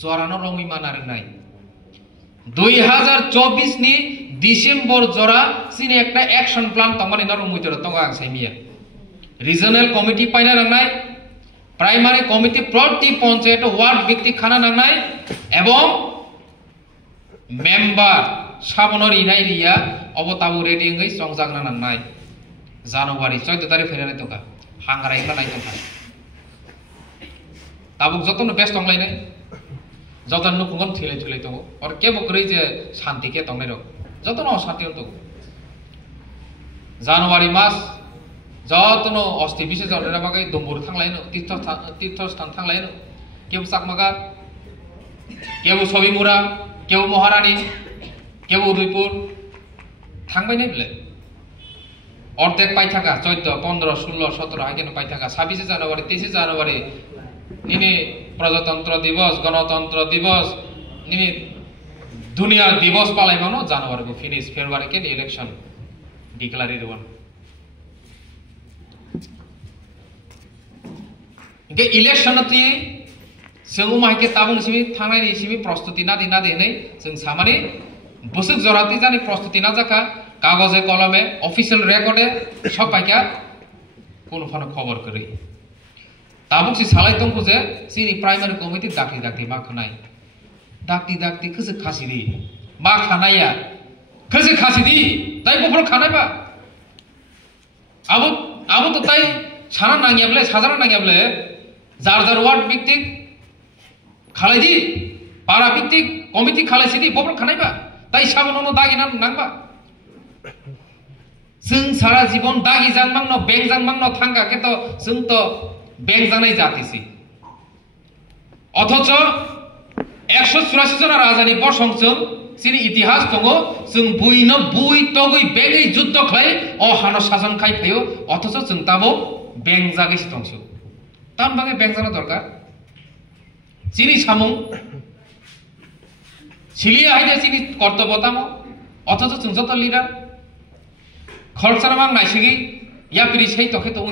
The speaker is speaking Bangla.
জরানো রঙি মানার নাই 2024 ni ডিসেম্বর জরা সিনে একটা অ্যাকশন প্ল্যান তমানি নরম মুইতর তঙ্গা সাইমিয়া রিজনাল কমিটি পাইনা নাংনাই প্রাইমারি কমিটি প্রতি পঞ্চায়েত ওয়ার্ড ভিত্তিক খানা নাংনাই এবং মেম্বার সাবনর ইনাই রিয়া অবতাবু রেডি হই সংজাগনা নাংনাই জানুয়ারি 14 তারিখ ফেরানে তোকা হাঙ্গারাই খানাই তোকা তাবুক যতন ব্যস্ত অংলাইনাই যতন নুকুঙ্গন থিলাই থিলাই তো আর কে বকরই যে শান্তিকে তংনাই রক যতন অশান্তি তো জানুয়ারি মাস যতন অস্থি বিশেষ জনরা বাগै দম্বুর থাংলাইनो তীর্থস্থান থাংলাইनो কেউ চাকমাগা কেউ সবিমুরা কেউ মহারানী কেউ উদয়পুর থাংবাই নাই বলে অর্ধেক পাই থাকা 14 15 16 17 হাইকেন পাই থাকা 26 জানুয়ারি 23 জানুয়ারি নিনি প্রজাতন্ত্র দিবস গণতন্ত্র দিবস নিনি দুনিয়ার দিবস পালাইমানো জানুয়ারি को फिनिश फेब्रुआरी के इलेक्शन डिक्लेयर वन के इलेक्शन ती जों माइके ताबुं सिमी थांनायनि सिमी प्रस्तुति ना दिना देनै जों सामानि बसुक जराति जानि प्रस्तुति ना जाका कागजे कलमे ऑफिशियल रेकर्डे सब पाइका कोन फानो खबर करै ताबुक सि सालाय तंगु जे सिनि प्राइमारी कमिटी दाखि दाखि मा खनाय दाखि दाखि खसे खासिरि मा खानाया खसे खासिरि ताइ बफल खानायबा आबो तो ताइ साना नांगियाब्ले साजाना नांगियाब्ले जार जार वार्ड भित्तिक खालायदि पारा भित्तिक कमिटी खालायसिदि बफल खानायबा ताइ साबननो दागिना नांबा जों सारा जीवन दागि जानमांनो बेंक जानमांनो थांगा के तो जों तो बेंक जानाय जातिसि अथच 184 जना राजानि बसंजों सिनि इतिहास दङ जों बुइनो बुइ तगै बेगै युद्ध खाय अ हानो शासन खाय फायो अथच जों ताबो बेंक जागैसि दंसो तान बागै बेंक जानो दरकार सिनि सामुं सिलिया हायदे सिनि कर्तव्य तामो अथच जों जत लिडार खरसारामां नायसिगि या पिरि sei तखे तो